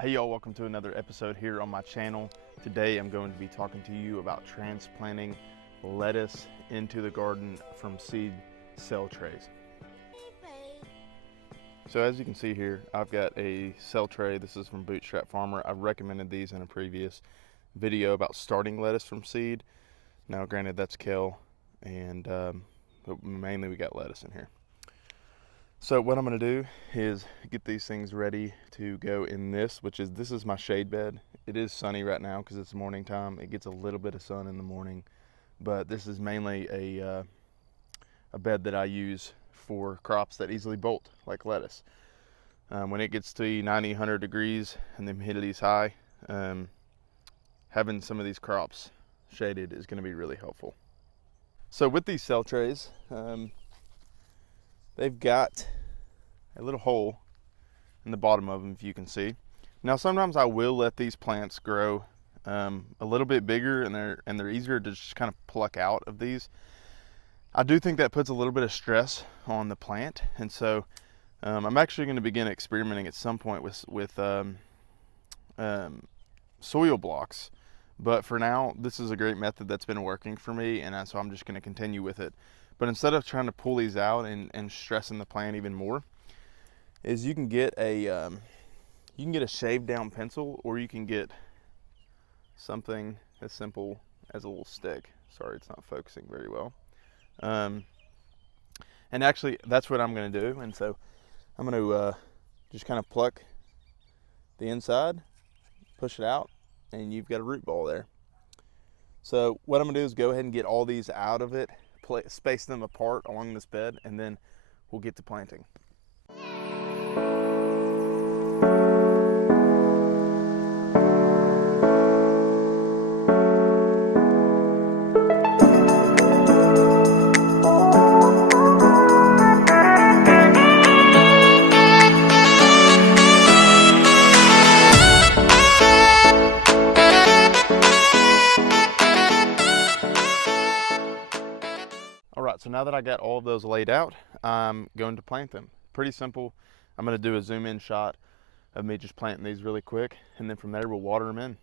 Hey y'all, welcome to another episode here on my channel. Today I'm going to be talking to you about transplanting lettuce into the garden from seed cell trays. So as you can see here, I've got a cell tray. This is from Bootstrap Farmer. I've recommended these in a previous video about starting lettuce from seed. Now granted, that's kale, and but mainly we got lettuce in here. So what I'm going to do is get these things ready to go in this is my shade bed. It is sunny right now because it's morning time. It gets a little bit of sun in the morning, but this is mainly a bed that I use for crops that easily bolt, like lettuce. When it gets to 90, 100 degrees and the humidity's high, having some of these crops shaded is going to be really helpful. So with these cell trays, they've got a little hole in the bottom of them, if you can see. Now sometimes I will let these plants grow a little bit bigger, and they're easier to just kind of pluck out of these. I do think that puts a little bit of stress on the plant, and so I'm actually going to begin experimenting at some point with soil blocks. But for now, this is a great method that's been working for me, and so I'm just going to continue with it. But instead of trying to pull these out and stressing the plant even more, is you can get a shaved down pencil, or you can get something as simple as a little stick. Sorry, it's not focusing very well. And actually, that's what I'm going to do. And so I'm going to just kind of pluck the inside, push it out, and you've got a root ball there. So what I'm going to do is go ahead and get all these out of it, space them apart along this bed, and then we'll get to planting. So now that I got all of those laid out, I'm going to plant them. Pretty simple. I'm going to do a zoom in shot of me just planting these really quick, and then from there we'll water them in.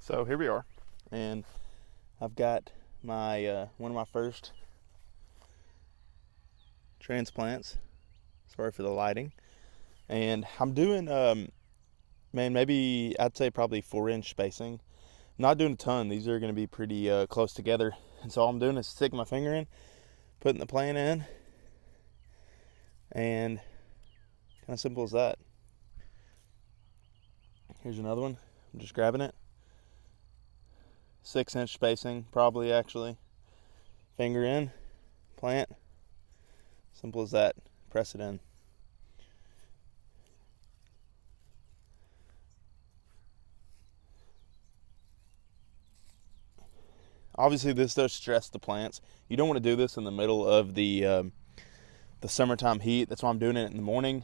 So here we are, and I've got my one of my first transplants. Sorry for the lighting. And I'm doing maybe I'd say probably 4-inch spacing. I'm not doing a ton. These are going to be pretty close together. And so all I'm doing is sticking my finger in, putting the plant in, and kind of simple as that. Here's another one. I'm just grabbing it. 6-inch spacing, probably actually. Finger in, plant. Simple as that. Press it in. Obviously, this does stress the plants. You don't want to do this in the middle of the summertime heat. That's why I'm doing it in the morning.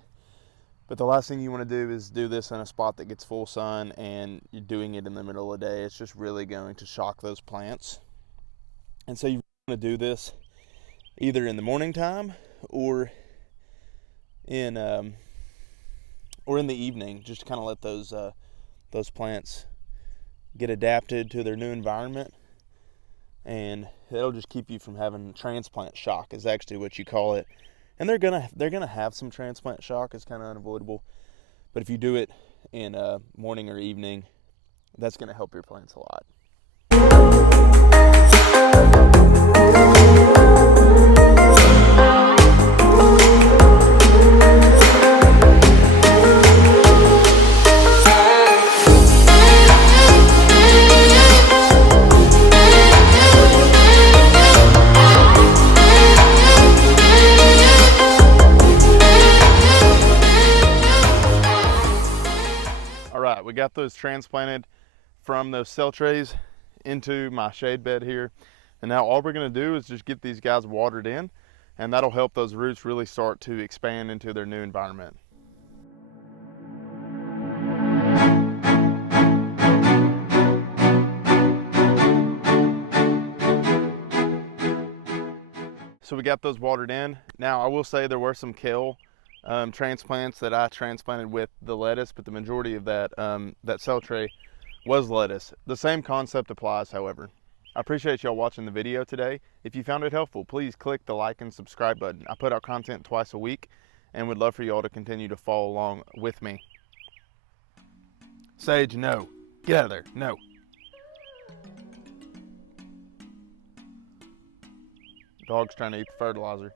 But the last thing you want to do is do this in a spot that gets full sun, and you're doing it in the middle of the day. It's just really going to shock those plants. And so you want to do this either in the morning time or in the evening, just to kind of let those plants get adapted to their new environment. And it'll just keep you from having transplant shock, is actually what you call it. And they're gonna have some transplant shock. It's kind of unavoidable, but if you do it in morning or evening, that's gonna help your plants a lot. We got those transplanted from those cell trays into my shade bed here, and now all we're going to do is just get these guys watered in, and that'll help those roots really start to expand into their new environment. So we got those watered in. Now I will say there were some kale transplants that I transplanted with the lettuce, but the majority of that that cell tray was lettuce. The same concept applies, however. I appreciate y'all watching the video today. If you found it helpful, please click the like and subscribe button. I put out content twice a week and would love for y'all to continue to follow along with me. Sage, no. Get out of there. No. Dog's trying to eat the fertilizer.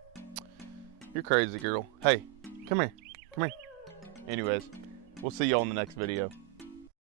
You're crazy, girl. Hey, come here. Come here. Anyways, we'll see y'all in the next video.